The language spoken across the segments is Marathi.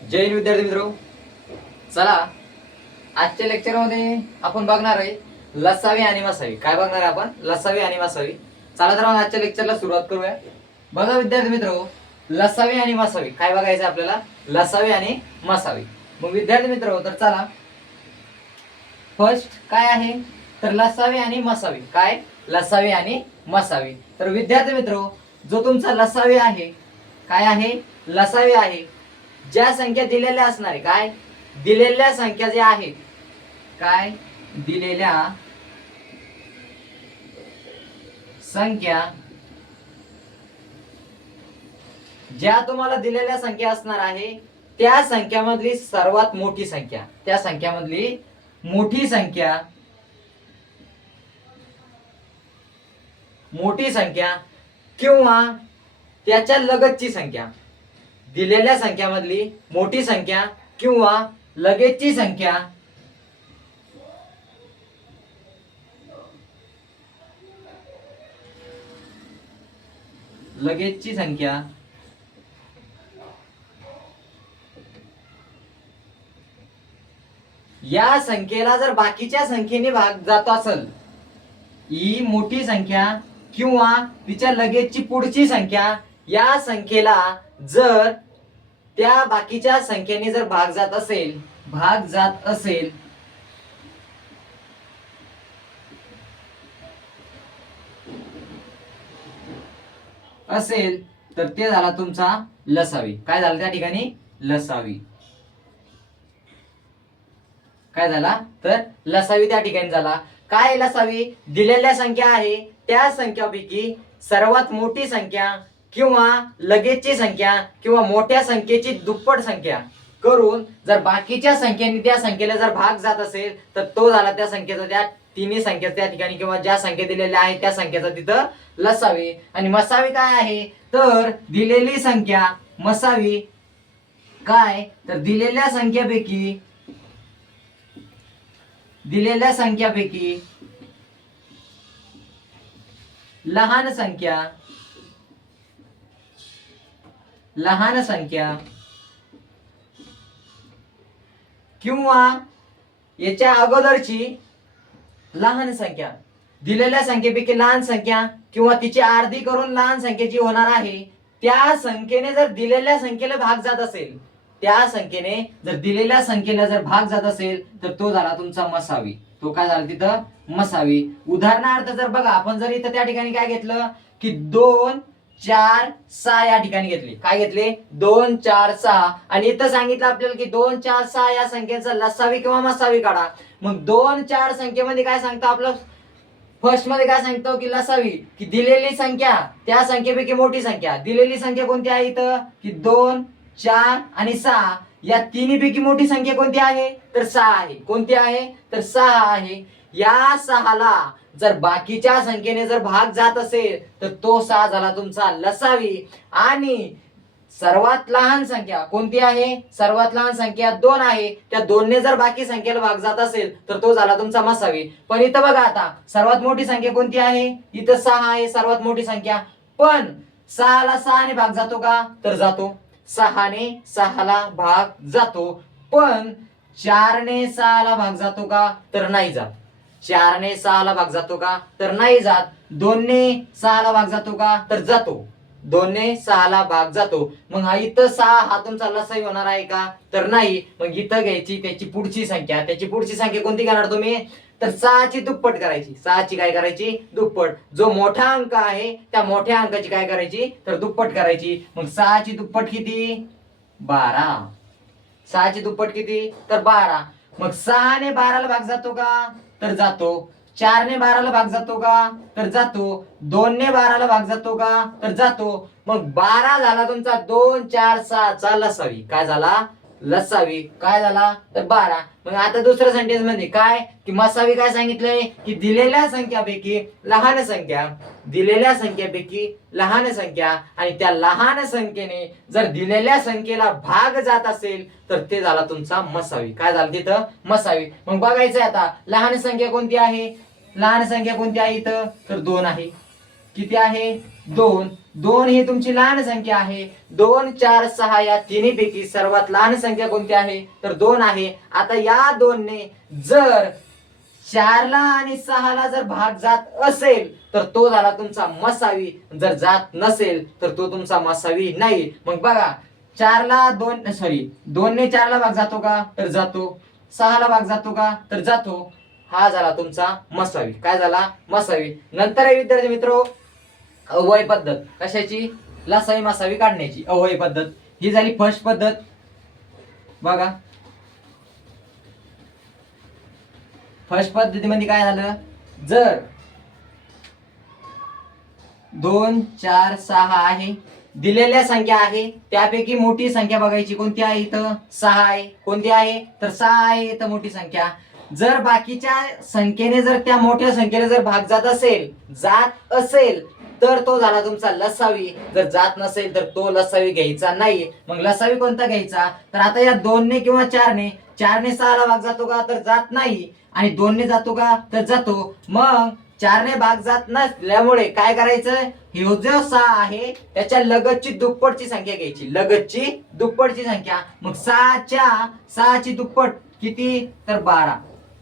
जय हिंद विद्यार्थी मित्रो. चला, आजच्या लेक्चरमध्ये आपण बघणार आहे लसावी आणि मसावी. काय बघणार आहे आपण? लसावी आणि मसावी. चला तर मग आजच्या लेक्चरला सुरुवात करूया. बघा विद्यार्थी मित्रो, लसावी आणि मसावी काय बघायचं आपल्याला? लसावी आणि मसावी. मग विद्यार्थी मित्रो, तर चला फर्स्ट काय आहे तर लसावी आणि मसावी. काय? लसावी आणि मसावी. तर विद्यार्थी मित्रो, जो तुमचा लसावी आहे, काय आहे? लसावी आहे. ज्या संख्या दिलेल्या असणार आहे, काय दिलेल्या संख्या ज्या आहेत, काय दिलेल्या संख्या, ज्या तुम्हाला दिलेल्या संख्या असणार आहे त्या संख्यामधली सर्वात मोठी संख्या, त्या संख्यामधली मोठी संख्या, मोठी संख्या किंवा त्याच्या लगतची संख्या, दिलेल्या संख्यामधली मोठी संख्या किंवा लगेचची संख्या लगेचची संख्या या संख्येला जर बाकीच्या संख्येने भाग जात असेल, ही मोठी संख्या किंवा तिच्या लगेचची पुढची संख्या, या संख्येला जर त्या बाकीच्या संख्येने जर भाग जात असेल तर ते झाला तुमचा लसावी. काय झालं त्या ठिकाणी? लसावी. काय झाला? तर लसावी त्या ठिकाणी झाला. काय लसावी? दिलेल्या संख्या आहे त्या संख्यापैकी सर्वात मोठी संख्या किंवा लगेचची संख्या किंवा मोठ्या संख्येची दुप्पट संख्या करून जर बाकीच्या संख्येने त्या संख्येला जर भाग जात असेल तर तो झाला त्या संख्येचा, त्या तिन्ही संख्या त्या ठिकाणी किंवा ज्या संख्या दिलेल्या आहेत त्या संख्येचा तिथं लसावी. आणि मसावी काय आहे तर दिलेली संख्या मसावी. काय तर दिलेल्या संख्यापैकी लहान संख्या किंवा याच्या अगोदरची लहान संख्या, दिलेल्या संख्येपैकी लहान संख्या किंवा तिची अर्धी करून लहान संख्या जी होणार आहे त्या संख्येने जर दिलेल्या संख्येला भाग जात असेल, त्या संख्येने जर दिलेल्या संख्येला जर भाग जात असेल तर तो झाला तुमचा मसावी. तो काय झाला तिथं? मसावी. उदाहरणार्थ जर बघा, आपण जर इथं त्या ठिकाणी काय घेतलं की 2, 4, 6 या ठिकाणी घेतले. काय घेतले? 2, 4, 6. आणि इथं सांगितलं आपल्याला की 2, 4, 6 या संख्येचा लसावी किंवा मसावी काढा. मग 2, 4 संख्येमध्ये काय सांगतो आपलं? फर्स्ट मध्ये काय सांगतो की लसावी, की दिलेली संख्या त्या संख्येपैकी मोठी संख्या. दिलेली संख्या कोणती आहे इथं? की 2, 4 आणि 6. या तिन्हीपैकी मोठी संख्या कोणती आहे तर 6 आहे. कोणती आहे तर 6 आहे. या 6ला जर बाकीच्या संख्येने जर भाग जात असेल तर तो 6 झाला तुमचा लसावी. आणि सर्वात लहान संख्या कोणती आहे? सर्वात लहान संख्या 2 आहे. त्या 2 ने जर बाकी संख्येला भाग जात असेल तर तो झाला तुमचा मसावी. पण इथं बघा, आता सर्वात मोठी संख्या कोणती आहे? इथं 6 आहे सर्वात मोठी संख्या. पण 6 ला 6 ने भाग जातो का तर जातो. 6 ने 6 ला भाग जातो. पण 4 ने 6 ला भाग जातो का तर नाही जात. 4 ने 6 ला भाग जातो का तर नाही जात. 2 ने 6 ला भाग जातो का तर जातो. 2 ने 6 ला भाग जातो. मग हा इथं 6 हा तुमचा लसावी होणार आहे का तर नाही. मग इथं घ्यायची त्याची पुढची संख्या. त्याची पुढची संख्या कोणती करणार तुम्ही तर 6 ची दुप्पट करायची. 6 ची काय करायची? दुप्पट. जो मोठा अंक आहे त्या मोठ्या अंकाची काय करायची तर दुप्पट करायची. मग 6 ची दुप्पट किती? 12. 6 ची दुप्पट किती तर 12. मग 6 ने 12 ला भाग जातो का तर जातो. 4 ने 12 ला भाग जातो का तर जातो. 2 ने 12 ला भाग जातो का तर जातो. मग 12 झाला तुमचा 2, 4, 6 चा लसावी. काय झाला? लसावी. काय झाला तर 12. मग आता दुसऱ्या सेंटेन्स मध्ये काय की मसावी काय सांगितलंय की दिलेल्या संख्यापैकी लहान संख्या, दिलेल्या संख्येपैकी लहान संख्या आणि त्या लहान संख्येने जर दिलेल्या संख्येला भाग जात असेल तर ते झाला तुमचा मसावी. काय झालं तिथं? मसावी. मग बघायचंय आता लहान संख्या कोणती आहे? लहान संख्या कोणती आहे इथं तर 2 आहे. किती आहे? 2 2 ही तुमची लहान संख्या आहे. 2 4 6 या तिन्हीपैकी सर्वात लहान संख्या कोणती आहे तर 2 आहे. आता या 2 ने जर 4 ला आणि 6 ला जर भाग जात असेल तर तो झाला तुमचा मसावी, जर जात नसेल तर तो तुमचा मसावी नाही. मग बघा 4 ला 2 ने 4 ला भाग जातो का तर जातो. 6 ला भाग जातो का तर जातो. हा झाला तुमचा मसावी. काय झाला मसावी. नंतर आहे विद्यार्थी मित्र अव्यय पद्धत. कशाची लसावी मसावी काढण्याची अव्यय पद्धत. ही झाली फर्स्ट पद्धत. बघा फर्स्ट पद्धतीमध्ये काय झालं, जर 2 4 6 आहे दिलेल्या संख्या आहे त्यापैकी मोठी संख्या बघायची कोणती आहे इथं 6 आहे. कोणती आहे तर 6 आहे इथं मोठी संख्या. जर बाकीच्या संख्येने जर त्या मोठ्या संख्येने जर भाग जात असेल तर तो झाला तुमचा लसावी. जर जात नसेल तर तो लसावी घ्यायचा नाही. मग लसावी कोणता घ्यायचा तर आता या 2 ने किंवा 4 ने 6 ला भाग जातो का तर जात नाही आणि 2 ने जातो का तर जातो. मग 4 ने भाग जात नसल्यामुळे काय करायचं, ही जो 6 आहे त्याच्या लगतची दुप्पटची संख्या घ्यायची. लगतची दुप्पटची संख्या. मग 6 ची दुप्पट किती तर 12.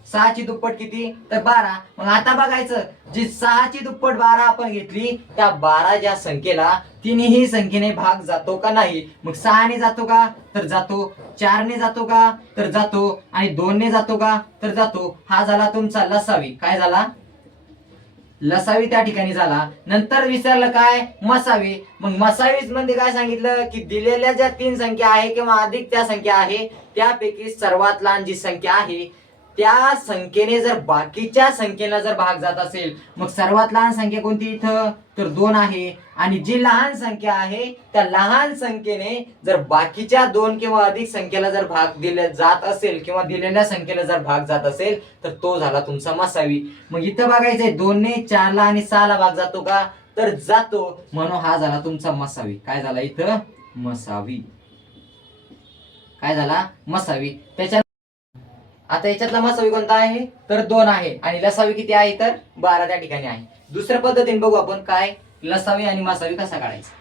6 ची दुप्पट किती तर 12. मग आता बघायचं जी 6 ची दुप्पट 12 आपण घेतली त्या 12 ज्या संख्येला तिन्ही संख्येने भाग जातो का नाही. मग 6 ने जातो का तर जातो. 4 ने जातो का तर जातो आणि 2 ने जातो का तर जातो. हा झाला तुमचा लसावी. काय झाला लसावी त्या ठिकाणी झाला. नंतर विचारलं काय मसावी. मग मसावी मध्ये काय सांगितलं की दिलेल्या ज्या 3 संख्या आहे किंवा अधिक त्या संख्या आहे त्यापैकी सर्वात लहान जी संख्या आहे त्या संख्येने जर बाकीच्या संख्येला जर भाग जात असेल. मग सर्वात लहान संख्या कोणती इथं तर 2 आहे आणि जी लहान संख्या आहे त्या लहान संख्येने जर बाकीच्या 2 किंवा अधिक संख्येला जर भाग दिले जात असेल किंवा दिलेल्या संख्येला जर भाग जात असेल तर तो झाला तुमचा मसावी. मग इथं बघायचंय 2 ने 4 ला आणि 6 ला भाग जातो का तर जातो. म्हणून हा झाला तुमचा मसावी. काय झाला इथं मसावी. काय झाला मसावी. त्याच्या आता याच्यातला मसावी कोणता आहे तर 2 आहे आणि लसावी किती आहे तर 12 त्या ठिकाणी आहे. दुसऱ्या पद्धतीने बघू आपण काय लसावी आणि मसावी कसा काढायचा.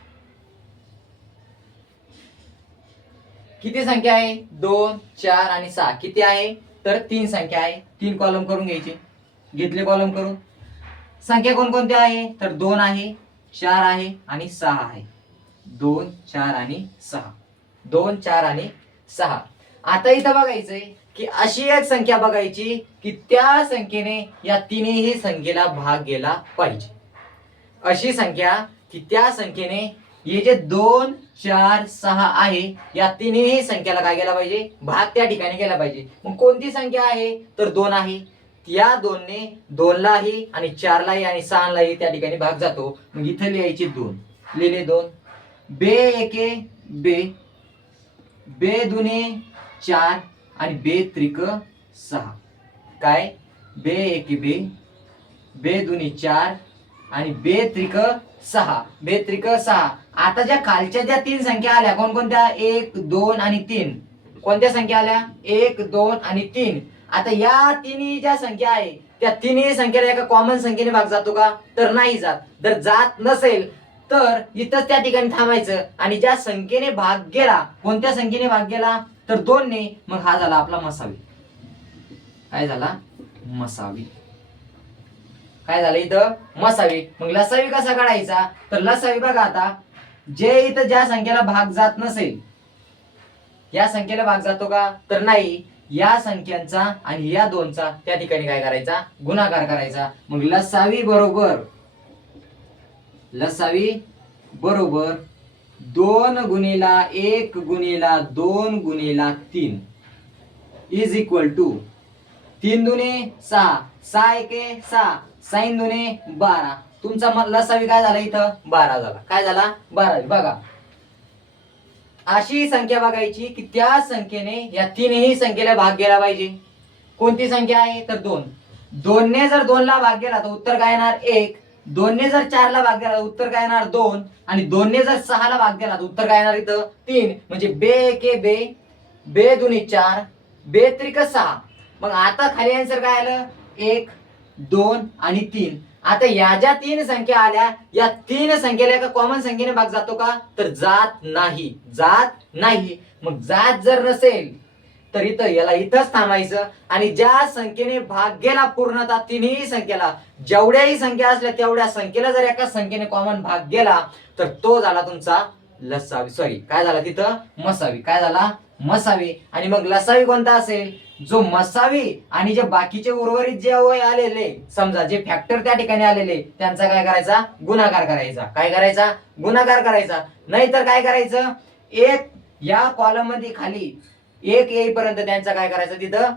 किती संख्या आहे 2 4 आणि 6 किती आहे तर 3 संख्या आहे. 3 कॉलम करून घ्यायचे. घेतले कॉलम करून. संख्या कोणकोणत्या आहे तर 2 आहे 4 आहे आणि 6 आहे. 2 4 आणि 6. 2 4 आणि 6. आता इथं बघायचंय की अशी एक संख्या बघायची की त्या संख्येने या तिन्ही संख्येला भाग गेला पाहिजे. अशी संख्या की त्या संख्येने हे जे 2 4 6 आहे या तिन्ही संख्याला काय गेला पाहिजे भाग त्या ठिकाणी गेला पाहिजे. मग कोणती संख्या आहे तर 2 आहे. या 2 ने 2 लाही आणि 4 लाही आणि 6 लाही त्या ठिकाणी भाग जातो. मग इथे लिहायचे 2. लिहिले 2. बे एके बे, बे दुने 4 आणि बे त्रिक 6. काय बे एके बे, बे दुनी 4 आणि बे त्रिक 6. बे त्रिक 6. आता ज्या खालच्या ज्या 3 संख्या आल्या कोणकोणत्या 1 2 आणि 3. कोणत्या संख्या आल्या 1 2 आणि 3. आता या तिन्ही ज्या संख्या आहे त्या तिन्ही संख्येला एका कॉमन संख्येने भाग जातो का तर नाही जात. जर जात नसेल तर इथंच त्या ठिकाणी थांबायचं आणि ज्या संख्येने भाग गेला कोणत्या संख्येने भाग गेला तर 2 ने. मग हा झाला आपला मसावी. काय झाला मसावी. काय झालं इथं मसावी. मग लसावी कसा काढायचा तर लसावी बघा आता जे इथं ज्या संख्येला भाग जात नसेल या संख्येला भाग जातो का तर नाही. या संख्यांचा आणि या 2चा त्या ठिकाणी काय करायचा गुणाकार करायचा. मग लसावी बरोबर 2 गुणिला 1 गुणिला 2 गुणिला 3 इज इक्वल टू 3 दुने 6 6 एके 6 6 दुने 12. तुमचा लसावी काय झाला इथं 12 झाला. काय झाला 12. बघा अशी संख्या बघायची की त्या संख्येने या तिन्ही संख्येला भाग गेला पाहिजे. कोणती संख्या आहे तर 2. 2 ने जर 2 ला भाग गेला तर उत्तर काय येणार 1. 2 ने जर 4 ला भाग गेला तर उत्तर काय येणार 2 आणि 2 ने जर 6 ला भाग गेला तर उत्तर काय येणार इथं 3. म्हणजे बे एके बे, बे दुनी 4 बे त्रिक 6. मग आता खाली आन्सर काय आलं 1 2 आणि 3. आता या ज्या तीन संख्या आल्या, या तीन संख्येला एका कॉमन संख्येने भाग जातो का? तर जात नाही, जात नाही. मग जात जर नसेल तर इथं याला इथंच थांबायचं आणि ज्या संख्येने भाग गेला पूर्णतः तिन्ही संख्येला, जेवढ्याही संख्या असल्या तेवढ्या संख्येला जर एका संख्येने कॉमन भाग गेला तर तो झाला तुमचा लसावी. सॉरी, काय झाला तिथं? मसावी. काय झाला? मसावी. आणि मग लसावी कोणता असेल? जो मसावी आणि जे बाकीचे उर्वरित जे अवयव आलेले, समजा जे फॅक्टर त्या ठिकाणी आलेले, त्यांचा काय करायचा? गुणाकार करायचा. काय करायचा? गुणाकार करायचा. नाहीतर काय करायचं? एक या कॉलम मध्ये खाली एक येईपर्यंत त्यांचा काय करायचं? तिथं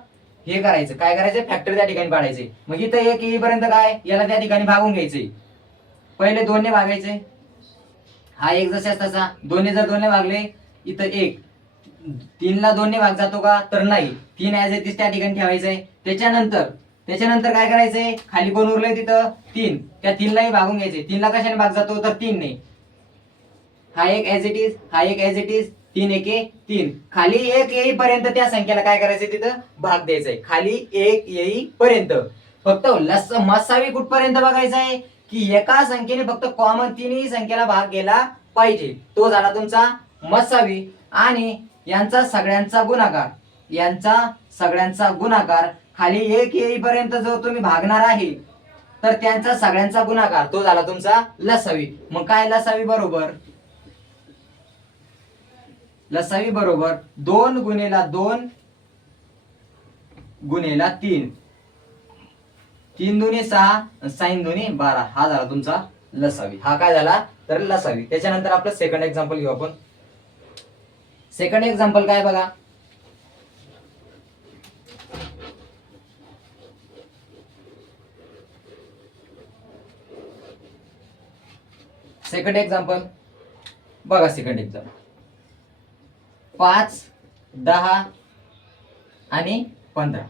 हे करायचं. काय करायचं? फॅक्टर त्या ठिकाणी पाडायचे. मग इथं एक येईपर्यंत काय? याला त्या ठिकाणी भागून घ्यायचे. पहिले 2 ने भागायचे. हा एक जसाच तसा. 2 ने जर 2 ने भागले, इथं एक. 3 ला 2 ने भाग जातो का? तर नाही. 3 ऍज इट इज त्या ठिकाणी ठेवायचंय. त्याच्यानंतर काय करायचंय? खाली कोण उरलंय तिथं? 3. त्या 3 लाही भागून घ्यायचे. 3 ला कशाने भाग जातो? तर 3 ने. हा एक ऍज इट इज, हा एक ऍज इट इज. 3 एके 3. खाली एक येईपर्यंत त्या संख्येला काय करायचंय? तिथं भाग द्यायचाय. खाली एक येईपर्यंत. फक्त मसावी कुठपर्यंत बघायचा आहे? की एका संख्येने फक्त कॉमन तिन्ही संख्येला भाग गेला पाहिजे. तो झाला तुमचा मसावी. आणि यांचा सगळ्यांचा गुणाकार खाली एक येईपर्यंत जो तुम्ही भागणार आहे तर त्यांचा सगळ्यांचा गुणाकार तो झाला तुमचा लसावी. मग काय? लसावी बरोबर 2 गुणिला 2 गुणिला 3. 3 दुनी 6, 6 दुनी 12. हा झाला तुमचा लसावी. हा काय झाला? तर लसावी. त्याच्यानंतर आपलं सेकंड एक्झाम्पल घेऊ आपण. सेकंड एक्झाम्पल काय बघा. सेकंड एक्झाम्पल बघा. सेकंड एक्झाम्पल 5, 10 आणि 15.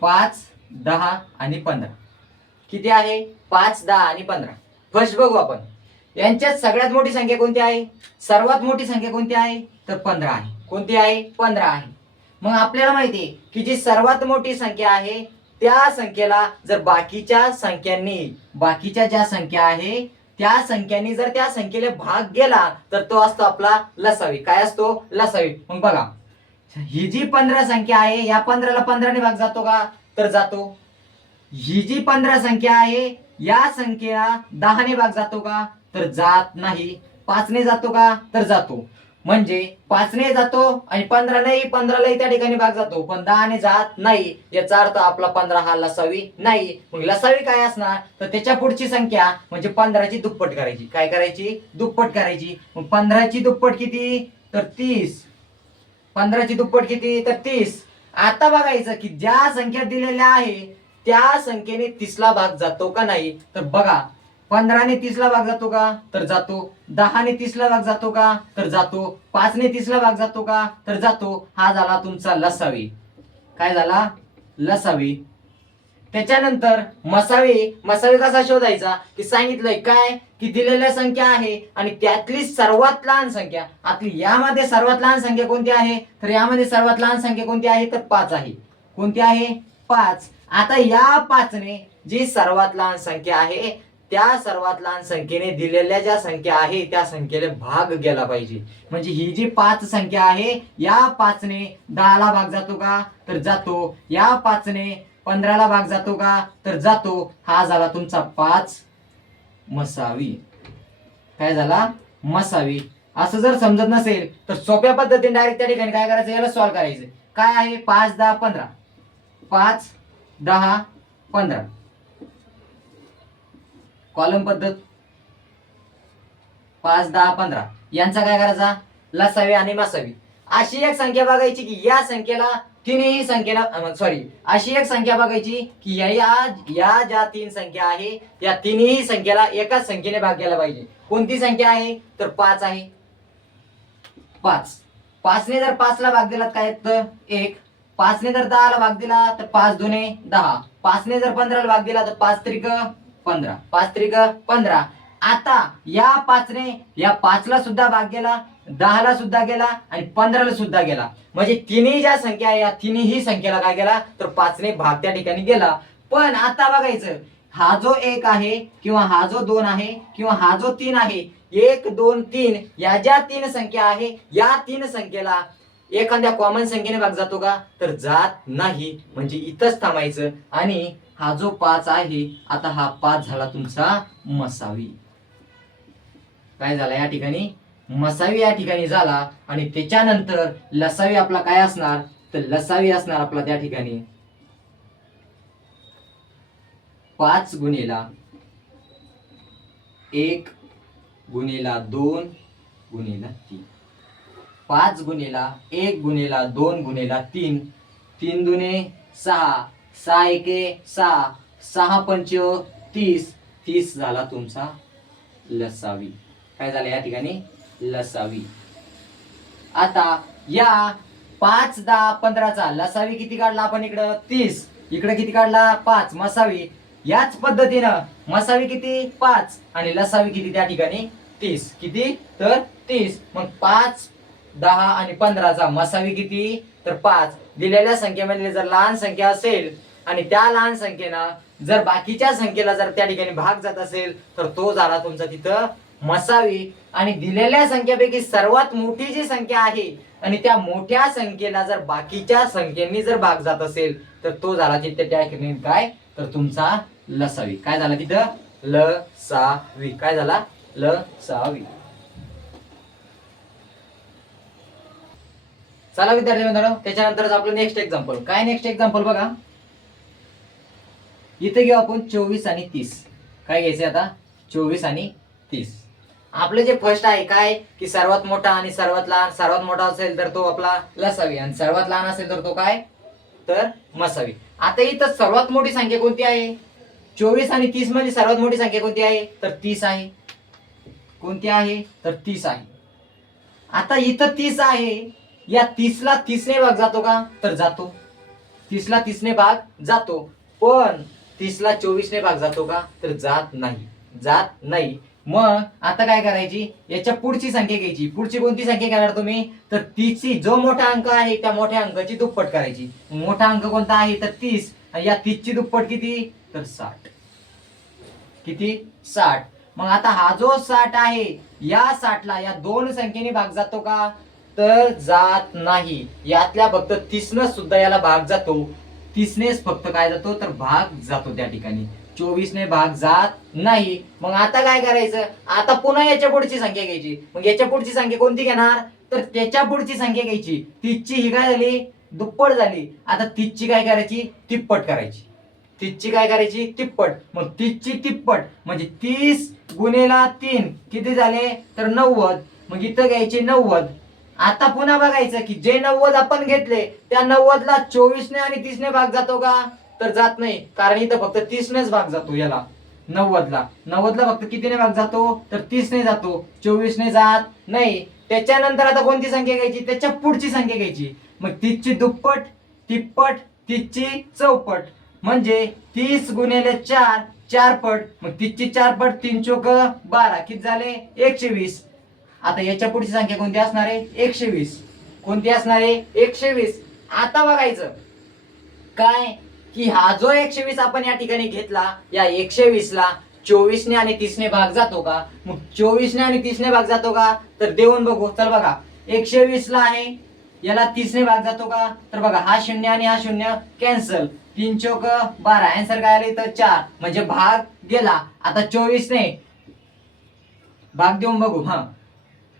5, 10 आणि 15 किती आहे? 5, 10 आणि 15. फर्स्ट बघू आपण. यांच्यात सगळ्यात मोठी संख्या कोणती आहे? सर्वात मोठी संख्या कोणती आहे? तर 15 आहे. कोणती आहे? 15 आहे. मग आपल्याला माहिती आहे की जी सर्वात मोठी संख्या आहे त्या संख्येला जर बाकीच्या ज्या संख्या आहे त्या संख्यांनी जर त्या संख्येला भाग गेला तर तो असतो आपला लसावी. काय असतो? लसावी. मग बघा, ही जी 15 संख्या आहे या 15 ला 15 ने भाग जातो का? तर जातो. ही जी 15 संख्या आहे या संख्येला 10 ने भाग जातो का? तर जात नाही. 5 ने जातो का? तर जातो. म्हणजे 5 ने जातो आणि 15 लाही त्या ठिकाणी भाग जातो, पण 10 ने जात नाही. याचा अर्थ आपला 15 हा लसावी नाही. मग लसावी काय असणार? तर त्याच्या पुढची संख्या म्हणजे 15 ची दुप्पट करायची. काय करायची? दुप्पट करायची. मग 15 ची दुप्पट किती? तर 30. 15 ची दुप्पट किती? तर 30. आता बघायचं की ज्या संख्या दिलेल्या आहे त्या संख्येने 30 ला भाग जातो का नाही? तर बघा, 15 ने 30 ला भाग जातो का? तर जातो. 10 ने 30 ला भाग जातो का? तर जातो. 5 ने 30 ला भाग जातो का? तर जातो. हा झाला तुमचा लसावी. काय झाला? लसावी. त्याच्यानंतर मसावी कसा शोधायचा? की सांगितलंय काय? की दिलेल्या संख्या आहे आणि त्यातली सर्वात लहान संख्या, आपली यामध्ये सर्वात लहान संख्या कोणती आहे? तर यामध्ये सर्वात लहान संख्या कोणती आहे? तर 5 आहे. कोणती आहे? 5. आता या 5 ने जी सर्वात लहान संख्या आहे त्या सर्वात लहान संख्येने दिलेल्या ज्या संख्या आहे त्या संख्येला भाग गेला पाहिजे. म्हणजे ही जी 5 संख्या आहे या 5 ने 10 ला भाग जातो का? तर जातो. या 5 ने 15 ला भाग जातो का? तर जातो. हा झाला तुमचा 5 मसावी. काय झाला? मसावी. असं जर समजत नसेल तर सोप्या पद्धतीने डायरेक्ट त्या ठिकाणी काय करायचं? याला सॉल्व्ह करायचं. काय आहे? 5, 10, 15. 5, 10, 15. कॉलम पद्धत. 5, 10, 15 यांचा काय करायचा? लसावी आणि मसावी. अशी एक संख्या बघायची की या संख्येला तिन्ही संख्येला अशी एक संख्या बघायची की या ज्या 3 संख्या आहे या तिन्ही संख्येला एकाच संख्येने भाग गेला पाहिजे. कोणती संख्या आहे? तर 5 आहे. 5 ने जर 5 ला भाग दिला काय? तर 1. 5 ने जर 10 ला भाग दिला तर 5 दुने 10. 5 ने जर 15 ला भाग दिला तर 5 त्रिक 15. 5 त्रिक 15. आता या 5 ने या 5 ला सुद्धा भाग गेला, 10 ला सुद्धा गेला आणि 15 ला सुद्धा गेला. म्हणजे तिन्ही ज्या संख्या आहे या तिन्ही संख्येला काय गेला? तर 5 ने भाग त्या ठिकाणी गेला. पण आता बघायचं हा जो 1 आहे किंवा हा जो 2 आहे किंवा हा जो 3 आहे, 1 2 3 या ज्या 3 संख्या आहे, या 3 संख्येला एखाद्या कॉमन संख्येने भाग जातो का? तर जात नाही. म्हणजे इथंच थांबायचं. आणि हा जो 5 आहे, आता हा 5 झाला तुमचा मसावी. काय झाला या ठिकाणी? मसावी या ठिकाणी झाला. आणि त्याच्यानंतर लसावी आपला काय असणार? तर लसावी असणार आपला त्या ठिकाणी 5 गुणिला 1 गुणिला 2 गुणिला 3. 5 गुणिला 1 गुणिला 2 गुणिला 3. 3 दुने 6, 6 एके 6, 6 पंच 30. 30 झाला तुमचा लसावी. काय झालं या ठिकाणी? लसावी. आता या 5 10 15चा लसावी किती काढला आपण? इकडं 30, इकडे किती काढला? 5. मसावी याच पद्धतीनं मसावी किती? 5 आणि लसावी किती त्या ठिकाणी? 30. किती? तर 30. मग 5 10 आणि 15चा मसावी किती? तर 5. दिलेल्या संख्येमध्ये जर लहान संख्या असेल आणि त्या लहान संख्येनं जर बाकीच्या संख्येला जर त्या ठिकाणी भाग जात असेल तर तो झाला तुमचा तिथं मसावी. आणि दिलेल्या संख्येपैकी सर्वात मोठी जी संख्या आहे आणि त्या मोठ्या संख्येला जर बाकीच्या संख्येनी जर भाग जात असेल तर तो झाला तिथे त्या ठिकाणी काय? तर तुमचा लसावी. काय झाला तिथं? लसावी. काय झाला? लसावी. चला विद्यार्थी मित्रांनो, त्याच्यानंतर आपलं नेक्स्ट एक्झाम्पल. काय नेक्स्ट एक्झाम्पल बघा. इथे घेऊ आपण 24 आणि 30. काय घ्यायचे आता? 24 आणि 30. आपलं जे फर्स्ट आहे काय की सर्वात मोठा आणि सर्वात लहान. सर्वात मोठा असेल तर तो आपला लसावी आणि सर्वात लहान असेल तर तो काय? तर मसावी. आता इथं सर्वात मोठी संख्या कोणती आहे? 24 आणि 30 मध्ये सर्वात मोठी संख्या कोणती आहे? तर 30 आहे. कोणती आहे? तर 30 आहे. आता इथं 30 आहे. या 30 ला 30 ने भाग जातो का? तर जातो. 30 ला 30 ने भाग जातो. पण 30 ला 24 ने भाग जातो का? तर जात नाही. जात नाही. मग आता काय करायची? याच्या पुढची संख्या घ्यायची. पुढची कोणती संख्या घेणार तुम्ही? तर 30 ची जो मोठा अंक आहे त्या मोठ्या अंकाची दुप्पट करायची. मोठा अंक कोणता आहे? तर 30. या 30 ची दुप्पट किती? तर 60. किती? 60. मग आता हा जो 60 आहे, या 60 ला या दोन संख्येने भाग जातो का? तर जात नाही. यातल्या फक्त 30 न सुद्धा याला भाग जातो. 30 नेच फक्त काय जातो? तर भाग जातो त्या ठिकाणी. 24 ने भाग जात नाही. मग आता काय करायचं? आता पुन्हा याच्या पुढची संख्या घ्यायची. मग याच्या पुढची संख्या कोणती घेणार? तर त्याच्या पुढची संख्या घ्यायची. 30 ची ही काय झाली? दुप्पट झाली. आता 30 ची काय करायची? तिप्पट करायची. 30 ची काय करायची? तिप्पट. मग 30 ची तिप्पट म्हणजे 30 गुणिला 3 किती झाले? तर 90. मग इथं घ्यायचे 90. आता पुन्हा बघायचं की जे 90 आपण घेतले त्या 90 ला 24 ने आणि 30 ने भाग जातो का? तर जात नाही. कारण इथं फक्त 30 नेच भाग जातो याला. 90 ला फक्त कितीने भाग जातो? तर 30 ने जातो. 24 ने जात नाही. त्याच्यानंतर आता कोणती संख्या घ्यायची? त्याच्या पुढची संख्या घ्यायची. मग 30 ची दुप्पट, तिप्पट, 30 ची चौपट म्हणजे 30 गुणिले 4 4 पट. मग 30 ची 4 पट 3 चोक 12 किती झाले? 120. आता याच्या पुढची संख्या कोणती असणार आहे? 120. कोणती असणार आहे? 120. आता बघायचं काय की हा जो 120 आपण या ठिकाणी घेतला, या 120 ला 24 ने आणि 30 ने भाग जातो का? मग 24 ने आणि 30 ने भाग जातो का? तर देऊन बघू. चल बघा 120 ला आहे, याला 30 ने भाग जातो का? तर बघा हा 0 आणि हा 0 कॅन्सल. 3 चोक 12. आन्सर काय आले? तर 4. म्हणजे भाग गेला. आता 24 ने भाग देऊन बघू.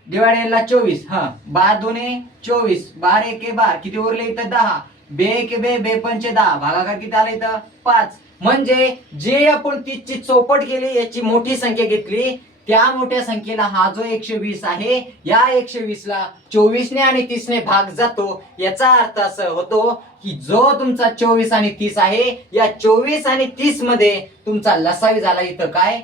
डिवाइडेड ला 24. 12 दोने 24. 12 एके 12 किती उरले इथं? 10. बे एके बे, बे पंचे 10. भागाकार किती आले इथं? 5. म्हणजे जे आपण 30 ची चौपट केली, याची मोठी संख्या घेतली, त्या मोठ्या संख्येला हा जो 120 आहे, या 120 ला 24 ने आणि 30 ने भाग जातो. याचा अर्थ असं होतो की जो तुमचा 24 आणि 30 आहे, या 24 आणि 30 मध्ये तुमचा लसावी झाला इथं काय?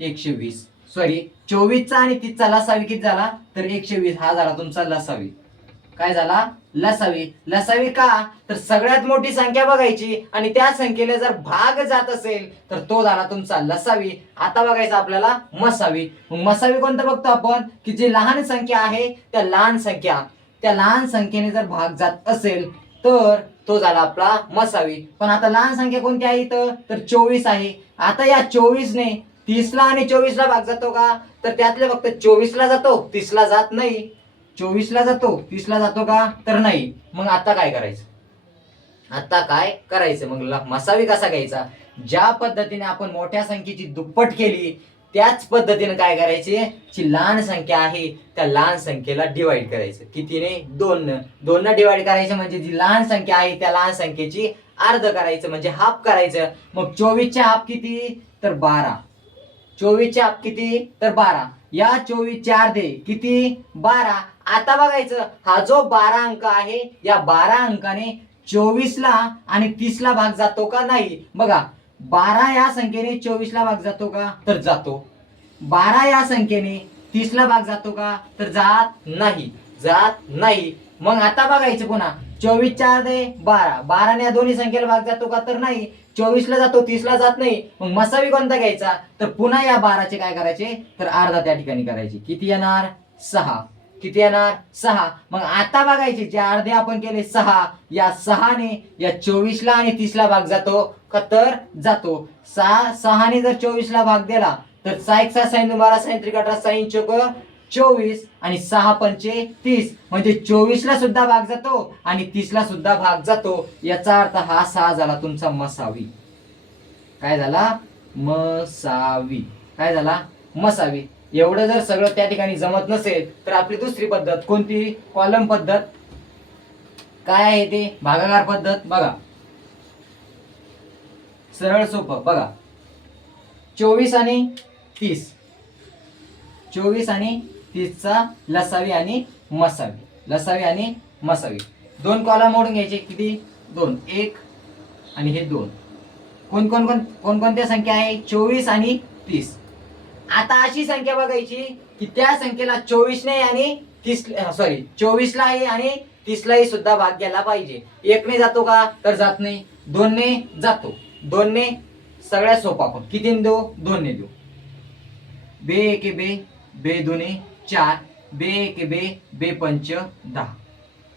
120. सॉरी 24 चा आणि 30 चा लसावी किती झाला? तर 120. हा झाला तुमचा लसावी. काय झाला? लसावी. लसावी का? तर सगळ्यात मोठी संख्या बघायची आणि त्या संख्येला जर भाग जात असेल तर तो झाला तुमचा लसावी. आता बघायचं आपल्याला मसावी. मसावी कोणतं बघतो आपण? की जी लहान संख्या आहे त्या लहान संख्येने जर भाग जात असेल तर तो झाला आपला मसावी. पण आता लहान संख्या कोणती आहे इथं, तर 24 आहे. आता या 24 ने 30 ला आणि 24 ला भाग जातो का, तर त्यातले फक्त 24 ला जातो, 30 ला जात नाही. 24 ला जातो, 30 ला जातो का, तर नाही. मग आता काय करायचं, आता काय करायचं, मग मसावी कसा घ्यायचा, ज्या पद्धतीने आपण मोठ्या संख्येची दुप्पट केली त्याच पद्धतीने काय करायचे, जी लहान संख्या आहे त्या लहान संख्येला डिवाइड करायचं. कितीने, 2 2 डिवाइड करायचं, म्हणजे जी लहान संख्या आहे त्या लहान संख्येची अर्ध करायचं, म्हणजे हाफ करायचं. मग 24 चे हाफ किती, तर 12. 24 चे हाफ किती, तर 12. या 24 चे अर्धे किती, 12. आता बघायचं, हा जो 12 अंक आहे या 12 अंकाने 24 ला आणि 30 ला भाग जातो का, नाही. बघा, 12 या संख्येने 24 ला भाग जातो का, तर जातो. 12 या संख्येने 30 ला भाग जातो का, तर जात नाही, जात नाही. मग आता बघायचं पुन्हा, 24 च्या अर्धे 12, 12 ने या दोन्ही संख्येला भाग जातो का, तर नाही. 24 ला जातो, 30 ला जात नाही. मग मसावी कोणता घ्यायचा, तर पुन्हा या 12 चे काय करायचे, तर अर्धा त्या ठिकाणी करायचे. किती येणार, 6. किती येणार, 6. मग आता बघायचे, जे अर्धे आपण केले 6, या 6 ने या 24 ला आणि 30 ला भाग जातो का, तर जातो. 6 ने जर 24 ला भाग दिला तर 6 1 6 6 2 12 6 3 18 6 चौक 24 आणि 6 पंचे 30, म्हणजे 24 ला सुद्धा भाग जातो आणि 30 ला सुद्धा भाग जातो. याचा अर्थ हा 6 झाला तुमचा मसावी. काय झाला, मसावी. काय झाला, मसावी. एवढं जर सगळं त्या ठिकाणी जमत नसेल तर आपली दुसरी पद्धत कोणती, कॉलम पद्धत. काय आहे ते, भागाकार पद्धत. बघा, सरळ सोपं. बघा, 24 आणि 30, 24 आणि 30 चा लसावी आणि मसावी, लसावी आणि मसावी. 2 कॉलम मोडून घ्यायचे. किती, 2, 1 आणि हे 2. कोणकोणत्या संख्या आहे, 24 आणि 30. आता अशी संख्या बघायची की त्या संख्येला 24 ने आणि 24 ला आहे आणि 30 लाही सुद्धा भाग घ्यायला पाहिजे. 1 ने जातो का, तर जात नाही. 2 ने जातो, 2 ने सगळ्यात सोपा. आपण किती देऊ, 2 ने देऊ. बे एके बे, बे दुने 4, बे एके बे, बे पंच 10,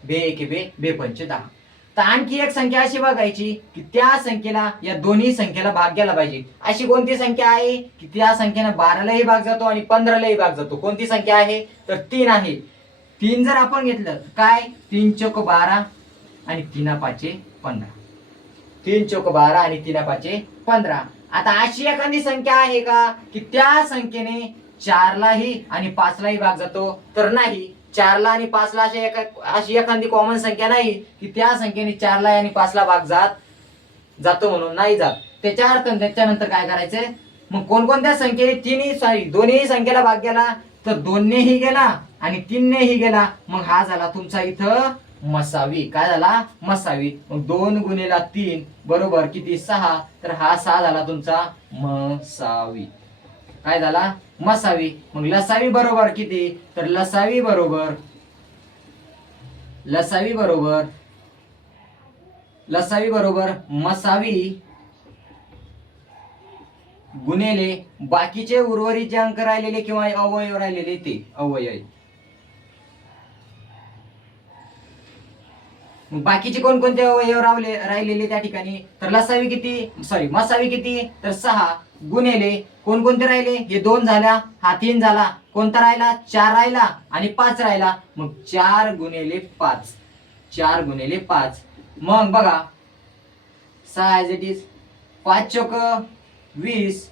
बे एके बे, बे पंच 10. तर आणखी एक संख्या अशी बघायची की त्या संख्येला या दोन्ही संख्येला भाग घ्यायला पाहिजे. अशी कोणती संख्या आहे की त्या संख्येने 12 लाही भाग जातो आणि 15 लाही भाग जातो. कोणती संख्या आहे, तर 3 आहे. 3 जर आपण घेतलं काय, 3 चौक 12 आणि 3 पाचे 15. 3 चौक 12 आणि 3 पाचे 15. आता अशी एखादी संख्या आहे का की त्या संख्येने 4 लाही आणि 5 लाही भाग जातो, तर नाही. 4 ला आणि 5 ला अशी एखादी कॉमन संख्या नाही की त्या संख्येने 4 ला आणि 5 ला भाग जातो म्हणून नाही जात. त्याच्यानंतर काय करायचंय, मग कोणकोणत्या संख्येने दोन्ही संख्येला भाग गेला, तर 2 नेही गेला आणि 3 नेही गेला. मग हा झाला तुमचा इथं मसावी. काय झाला, मसावी. मग 2 गुणिले 3 बरोबर किती, 6. तर हा 6 झाला तुमचा मसावी. काय झाला, मसावी. मग लसावी बरोबर किती, तर लसावी बरोबर मसावी गुणिले बाकीचे उर्वरित जे अंक राहिलेले किंवा अवयव राहिलेले ते अवयव. बाकीचे कोणकोणते अवयव राहिलेले त्या ठिकाणी, तर मसावी किती, तर 6 गुणिले कोणकोणते राहिले, हे 2 झाल्या, हा 3 झाला, कोणता राहिला, 4 राहिला आणि 5 राहिला. मग 4 गुणिले 5, 4 गुणिले 5. मग बघा 6 ऍज इट इज, 5 चौक 20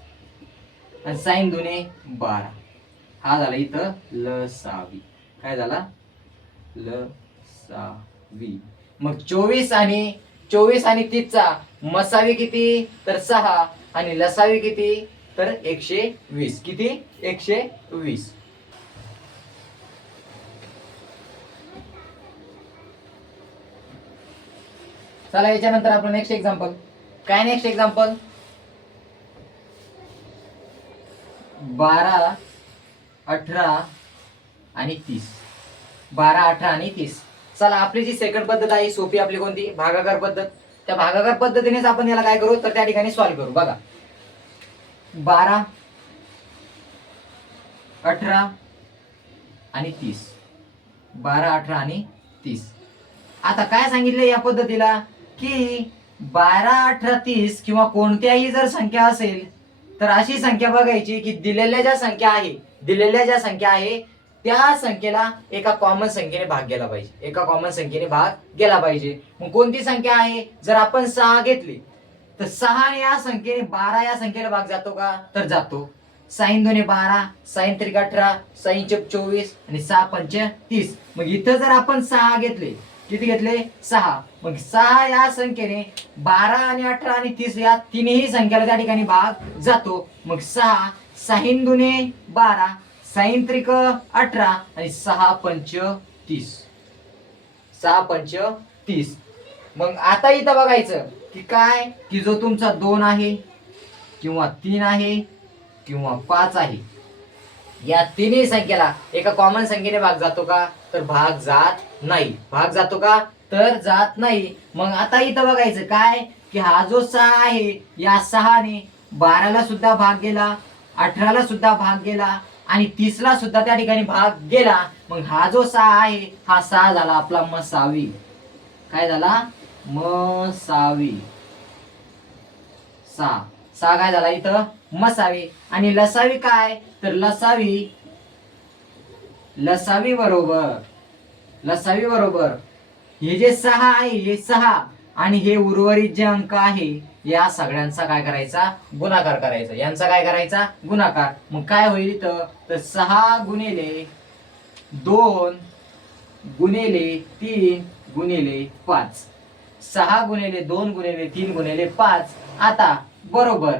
आणि 6 दुने 12. हा झाला इथं लसावी. काय झाला, लसावी. मग 24 आणि 30 चा मसावी किती, तर 6 आणि लसावी किती, तर 120. किती, 120. चला याच्यानंतर आपण नेक्स्ट एक्झाम्पल. काय नेक्स्ट एक्झाम्पल, 12, 18 आणि 30. 12, 18 आणि 30. चला आपली जी सेकंड पद्धत आहे सोपी आपली कोणती, भागाकार पद्धत. त्या भागाकार पद्धतीनेच आपण याला काय करू, तर त्या ठिकाणी सॉल्व्ह करू. बघा 12, 18 आणि 30, 12, 18 आणि 30. आता काय सांगितलं या पद्धतीला की 12, 18, 30 किंवा कोणत्याही जर संख्या असेल तर अशी संख्या बघायची की दिलेल्या ज्या संख्या आहे त्या संख्येला एका कॉमन संख्येने भाग गेला पाहिजे, एका कॉमन संख्येने भाग गेला पाहिजे. मग कोणती संख्या आहे? जर आपण 6 घेतली तर 6 या संख्येने 12 या संख्येला भाग जातो का? तर जातो. 6 2 12, 6 3 18, 6 4 24 आणि 6 5 30. मग इथं जर आपण 6 घेतले, किती घेतले? 6. मग 6 या संख्येने 12 आणि 18 आणि 30 या तिन्ही संख्येला त्या ठिकाणी भाग जातो. मग 6 6 2 12, 6 3 18 आणि 6 5 30. 6 5 30. मग आता इथं बघायचं की काय, की जो तुमचा 2 आहे किंवा 3 आहे किंवा 5 आहे, या तिन्ही संख्येला एका कॉमन संख्येने भाग जातो का? तर भाग जात नाही. भाग जातो का? तर जात नाही. मग आता इथं बघायचं काय, की हा जो 6 आहे या 6ने 12ला सुद्धा भाग गेला, 18ला सुद्धा भाग गेला आणि 30ला सुद्धा त्या ठिकाणी भाग गेला. मग हा जो 6 आहे हा 6 झाला आपला मसावी. काय झाला? मसावी. 6 काय झाला इथं? मसावी. आणि लसावी काय? तर लसावी बरोबर हे जे 6 आहे हे 6 आणि हे उर्वरित जे अंक आहे या सगळ्यांचा काय करायचा? गुणाकार करायचा. यांचा काय करायचा? गुणाकार. मग काय होईल इथं? तर 6 गुणिले 2 गुणिले 3 गुणिले 5. 6 गुणिले 2 गुणिले 3 गुणिले 5. आता बरोबर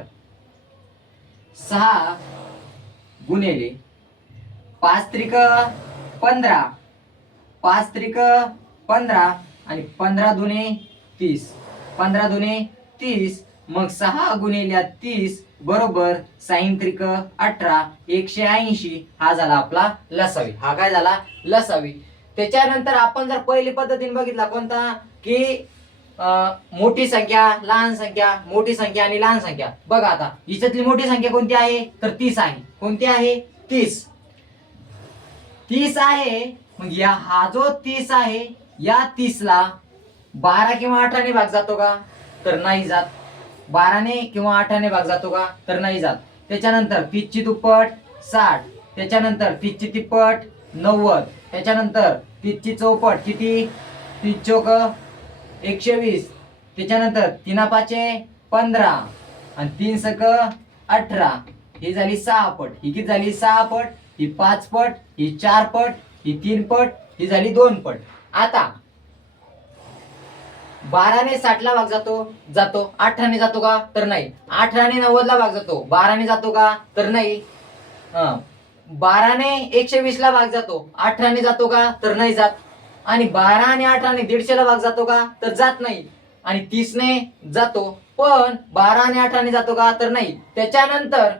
6 गुणिले 5 त्रिक 15, 5 त्रिक 15 आणि 15 दुने 30, 15 दुने 30. मग 6 गुणिले 30 बरोबर 6 त्रिक 18, 180. हा झाला आपला लसावी. हा काय झाला? लसावी. त्याच्यानंतर आपण जर पहिली पद्धतीने बघितला कोणता, की मोठी संख्या, लहान संख्या, मोठी संख्या आणि लहान संख्या. बघा आता हिच्यातली मोठी संख्या कोणती आहे? तर 30 आहे. कोणती आहे? 30. 30 आहे. मग हा जो 30 आहे या 30ला 12 किंवा 18ने भाग जातो का? तर नाही जात. 12ने किंवा 18ने भाग जातो का? तर नाही जात. त्याच्यानंतर 30 ची दुप्पट 60, त्याच्यानंतर 30 ची तिप्पट 90, त्याच्यानंतर 30 ची चौपट किती? 30 चौक 120, त्याच्यानंतर 3 पाचे 15 आणि 3 सक 18. ही झाली 6 पट. ही किती झाली? 6 पट. ही 5 पट, ही 4 पट, ही 3 पट, ही झाली 2 पट. आता 12ने 60ला भाग जातो. 18ने जातो का? तर नाही. 18ने 90ला भाग जातो. 12ने जातो का? तर नाही. 12ने 120ला भाग जातो. 18ने जातो का? तर नाही जात. आणि 12 आणि 18ने 150ला भाग जातो का? तर जात नाही. आणि 30ने जातो. पण 12 आणि 18ने जातो का? तर नाही. त्याच्यानंतर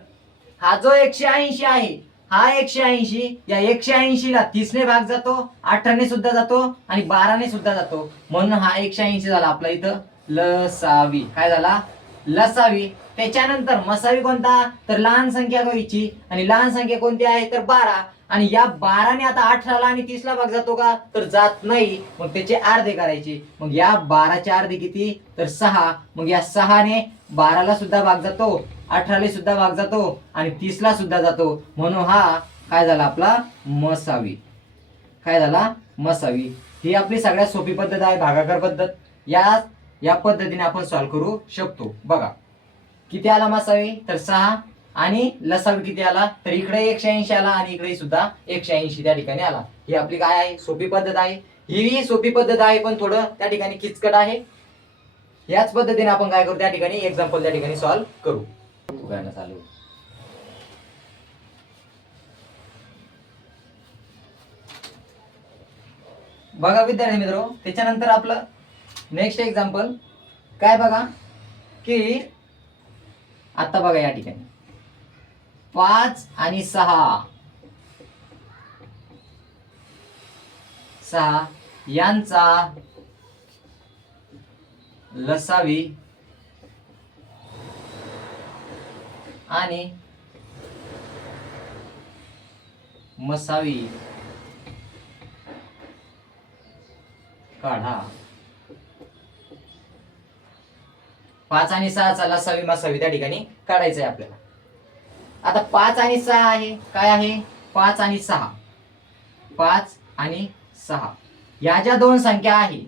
हा जो 180 आहे, हा 180, या 180ला 30ने भाग जातो, 18ने सुद्धा जातो आणि 12ने सुद्धा जातो. म्हणून हा 180 झाला आपला इथं लसावी. काय झाला? लसावी. त्याच्यानंतर मसावी कोणता? तर लहान संख्या घ्यायची. आणि लहान संख्या कोणती आहे? तर 12. आणि या 12ने आता 18ला आणि 30ला भाग जातो का? तर जात नाही. मग त्याचे अर्धे करायचे. मग या 12चे अर्धे किती? तर 6. मग या 6ने 12ला सुद्धा भाग जातो, 18ला सुद्धा भाग जातो आणि 30ला सुद्धा जातो. म्हणून हा काय झाला आपला? मसावी. काय झाला? मसावी. ही आपली सगळ्यात सोपी पद्धत आहे, भागाकार पद्धत. या पद्धतीने आपण सॉल्व्ह करू शकतो. बघा किती आला मसावी? तर 6. आणि लसावी किती आला? तर इकडे 180 आला आणि इकडे सुद्धा 180 त्या ठिकाणी आला. ही आपली काय आहे? सोपी पद्धत आहे. ही सोपी पद्धत आहे पण थोडं त्या ठिकाणी किचकट आहे. याच पद्धतीने आपण काय करू, त्या ठिकाणी एक्झाम्पल त्या ठिकाणी सॉल्व्ह करू. चालू बघा विद्यार्थी मित्र, त्याच्यानंतर आपलं नेक्स्ट एक्झाम्पल काय बघा, की आता बघा या ठिकाणी 5 आणि 6 यांचा लसावी आणि मसावी काढा. 5 आणि 6चा लसावी मसावी त्या ठिकाणी काढायचं आहे आपल्याला. आता 5 आणि 6 आहे, काय आहे 5 आणि 6, 5 आणि 6 या ज्या दोन संख्या आहे.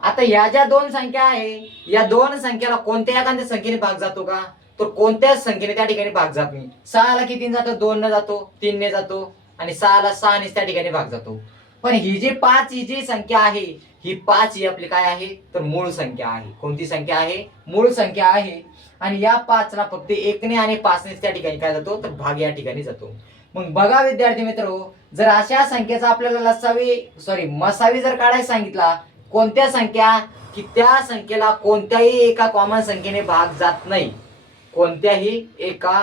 आता या ज्या दोन संख्या आहे, या दोन संख्याला कोणत्या एखाद्या संख्येने भाग जातो का, तर कोणत्याच संख्येने त्या ठिकाणी भाग जात नाही. 6ला कितीने जातो, 2 ने जातो, 3 ने जातो, आणि 6ला 6 ने त्या ठिकाणी भाग जातो. पण ही जी 5 ही जी संख्या आहे, ही 5 ही आपली काय आहे, तर मूळ संख्या आहे. कोणती संख्या आहे, मूळ संख्या आहे. आणि या 5ला फक्त 1 ने आणि 5 ने त्या ठिकाणी काय जातो, तर भाग या ठिकाणी जातो. मग बघा विद्यार्थी मित्र, जर अशा संख्येचा आपल्याला मसावी जर काढायला सांगितला, कोणत्या संख्या, की त्या संख्येला कोणत्याही एका कॉमन संख्येने भाग जात नाही, कोणत्याही एका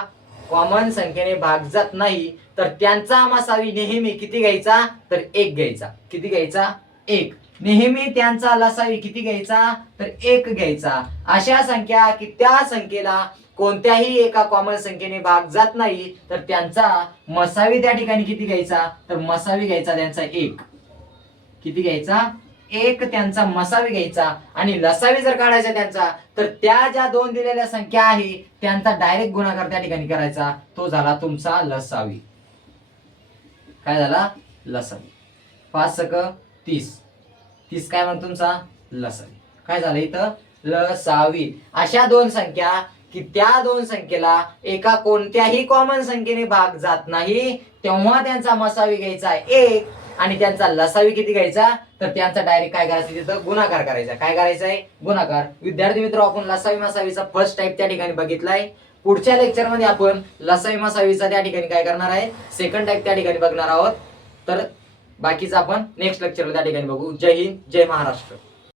कॉमन संख्येने भाग जात नाही, तर त्यांचा मसावी नेहमी किती घ्यायचा, तर 1 घ्यायचा. किती घ्यायचा, 1. नेहमी त्यांचा लसावी किती घ्यायचा, तर 1 घ्यायचा. अशा संख्या की त्या संख्येला कोणत्याही एका कॉमन संख्येने भाग जात नाही, तर त्यांचा मसावी त्या ठिकाणी किती घ्यायचा, तर मसावी घ्यायचा त्यांचा 1. किती घ्यायचा, 1 त्यांचा मसावी घ्यायचा. आणि लसावी जर काढायचा त्यांचा, तर त्या ज्या दोन दिलेल्या संख्या आहे त्यांचा डायरेक्ट गुणाकार त्या ठिकाणी करायचा, तो झाला तुमचा लसावी. काय झाला, लसावी. 5 सक 30, 30 काय म्हणतो तुमचा लसावी. काय झालं इथं, लसावी. अशा दोन संख्या की त्या दोन संख्येला एका कोणत्याही कॉमन संख्येने भाग जात नाही, तेव्हा त्यांचा मसावी घ्यायचा 1 आणि त्यांचा लसावी किती घ्यायचा, तर त्यांचा डायरेक्ट काय करायचं, तिथं गुणाकार करायचा. काय करायचा आहे, गुणाकार. विद्यार्थी मित्र, आपण लसावी मसावीचा फर्स्ट टाइप त्या ठिकाणी बघितलाय. पुढच्या लेक्चर मध्ये आपण लसावी मसावीचा त्या ठिकाणी काय करणार आहे, सेकंड टाइप त्या ठिकाणी बघणार आहोत. तर बाकीचं आपण नेक्स्ट लेक्चरला त्या ठिकाणी बघू. जय हिंद, जय महाराष्ट्र.